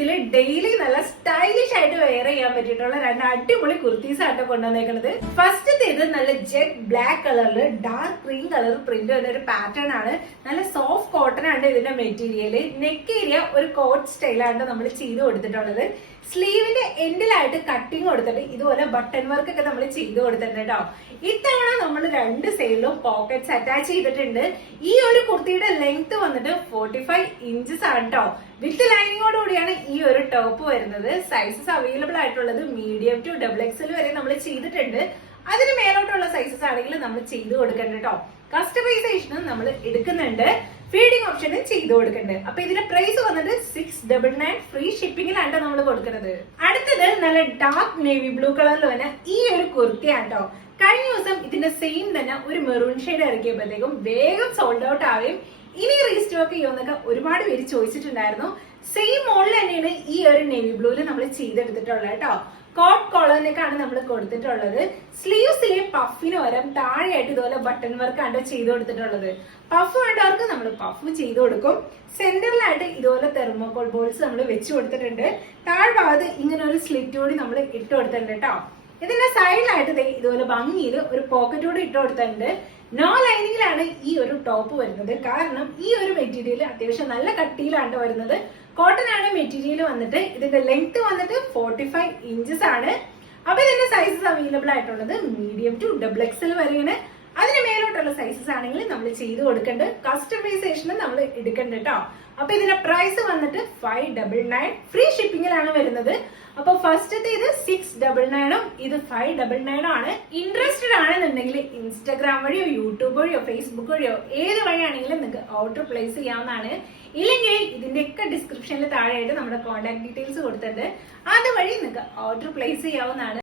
ഇതില് ഡെയിലി നല്ല സ്റ്റൈലിഷ് ആയിട്ട് വെയർ ചെയ്യാൻ പറ്റിയിട്ടുള്ള രണ്ട് അടിപൊളി കുർത്തീസ് ആയിട്ട് കൊണ്ടുവന്നേക്കുന്നത്. ഫസ്റ്റത്തെ ഇത് നല്ല ജെറ്റ് ബ്ലാക്ക് കളറിൽ ഡാർക്ക് ക്രീം കളർ പ്രിന്റ് വരുന്ന ഒരു പാറ്റേൺ ആണ്. നല്ല സോഫ്റ്റ് കോട്ടൺ ആണ് ഇതിന്റെ മെറ്റീരിയൽ. നെക്ക് ഏരിയ ഒരു കോട്ട് സ്റ്റൈലാണ് നമ്മൾ ചെയ്ത് കൊടുത്തിട്ടുള്ളത്. സ്ലീവിന്റെ എൻഡിലായിട്ട് കട്ടിങ് കൊടുത്തിട്ട് ഇതുപോലെ ബട്ടൺ വർക്ക് ഒക്കെ നമ്മൾ ചെയ്ത് കൊടുത്തിട്ടുണ്ട് കേട്ടോ. ഇത്തവണ നമ്മൾ രണ്ട് സൈഡിലും പോക്കറ്റ്സ് അറ്റാച്ച് ചെയ്തിട്ടുണ്ട്. ഈ ഒരു കുർത്തിയുടെ ലെങ്ത് വന്നിട്ട് 45 ഇഞ്ചസ് ആണ് കേട്ടോ. വിത്ത് ലൈനിങ്ങോട് കൂടിയാണ് ഈ ഒരു ടോപ്പ് വരുന്നത്. സൈസസ് അവൈലബിൾ ആയിട്ടുള്ളത് മീഡിയം ടു XXL വരെ നമ്മൾ ചെയ്തിട്ടുണ്ട്. അതിന് മേലോട്ടുള്ള സൈസസ് ആണെങ്കിൽ നമ്മൾ ചെയ്ത് കൊടുക്കണ്ട കേട്ടോ. കസ്റ്റമൈസേഷനും നമ്മൾ എടുക്കുന്നുണ്ട്. ഫീഡിംഗ് ഓപ്ഷനും ചെയ്ത് കൊടുക്കുന്നുണ്ട്. അപ്പൊ ഇതിന്റെ പ്രൈസ് വന്നിട്ട് 699 ഫ്രീ ഷിപ്പിംഗിലാണ് നമ്മൾ കൊടുക്കുന്നത്. അടുത്തത് നല്ല ഡാർക്ക് നേവി ബ്ലൂ കളറിൽ വന്ന ഈ ഒരു കുർത്തിയാണ് കേട്ടോ. കഴിഞ്ഞ ദിവസം ഇതിന്റെ സെയിം തന്നെ ഒരു മെറൂൺ ഷെയ്ഡ് ഇറക്കിയപ്പോഴത്തേക്കും വേഗം സോൾഡ് ഔട്ട് ആവുകയും ഇനി റീസ്റ്റോക്ക് ചെയ്യുമെന്നൊക്കെ ഒരുപാട് പേര് ചോദിച്ചിട്ടുണ്ടായിരുന്നു. സെയിം മോഡൽ തന്നെയാണ് ഈ ഒരു നേവി ബ്ലൂല് നമ്മൾ ചെയ്തെടുത്തിട്ടുള്ളത് കേട്ടോ. കോട്ട് കോളറിനൊക്കെയാണ് നമ്മൾ കൊടുത്തിട്ടുള്ളത്. സ്ലീവ്സിലെ പഫിന് പകരം താഴെയായിട്ട് ഇതുപോലെ ബട്ടൺ വർക്ക് ആണ് ചെയ്ത് കൊടുത്തിട്ടുള്ളത്. പഫ് വേണ്ടവർക്ക് നമ്മൾ പഫ് ചെയ്ത് കൊടുക്കും. സെന്ററിലായിട്ട് ഇതുപോലെ തെർമോകോൾ ബോൾസ് നമ്മൾ വെച്ച് കൊടുത്തിട്ടുണ്ട്. താഴ്ഭാഗത്ത് ഇങ്ങനെ ഒരു സ്ലിറ്റ് കൂടി നമ്മൾ ഇട്ട് കൊടുത്തിട്ടുണ്ട് കേട്ടോ. ഇതിന്റെ സൈഡിലായിട്ട് ഇതുപോലെ ഭംഗിയിൽ ഒരു പോക്കറ്റ് കൂടി ഇട്ട് കൊടുത്തിട്ടുണ്ട്. നോ ലൈനിങ്ങിലാണ് ഈ ഒരു ടോപ്പ് വരുന്നത്. കാരണം ഈ ഒരു മെറ്റീരിയൽ അത്യാവശ്യം നല്ല കട്ടിയിലാണ് വരുന്നത്. കോട്ടൺ ആണ് മെറ്റീരിയൽ വന്നിട്ട്. ഇതിന്റെ ലെങ്ത് വന്നിട്ട് 45 ഇഞ്ചസ് ആണ്. അപ്പൊ ഇതിന്റെ സൈസസ് അവൈലബിൾ ആയിട്ടുള്ളത് മീഡിയം ടു XXL വരെയാണ്. അതിന് മേലോട്ടുള്ള സൈസസ് ആണെങ്കിൽ നമ്മൾ ചെയ്ത് കൊടുക്കേണ്ടത്. കസ്റ്റമൈസേഷനും നമ്മൾ എടുക്കേണ്ടത് കേട്ടോ. അപ്പൊ ഇതിന്റെ പ്രൈസ് വന്നിട്ട് 599 ഫ്രീ ഷിപ്പിംഗിലാണ് വരുന്നത്. അപ്പൊ ഫസ്റ്റത്തെ ഇത് 699 ഇത് 599 ആണ്. ഇൻട്രസ്റ്റഡ് ആണെന്നുണ്ടെങ്കിൽ ഇൻസ്റ്റാഗ്രാം വഴിയോ യൂട്യൂബ് വഴിയോ ഫേസ്ബുക്ക് വഴിയോ ഏത് വഴിയാണെങ്കിലും നിങ്ങൾക്ക് ഓർഡർ പ്ലേസ് ചെയ്യാവുന്നതാണ്. ഇല്ലെങ്കിൽ ഇതിന്റെയൊക്കെ ഡിസ്ക്രിപ്ഷനിൽ താഴെയായിട്ട് നമ്മുടെ കോൺടാക്ട് ഡീറ്റെയിൽസ് കൊടുത്തിട്ടുണ്ട്. അതുവഴി നിങ്ങൾക്ക് ഓർഡർ പ്ലേസ് ചെയ്യാവുന്നതാണ്.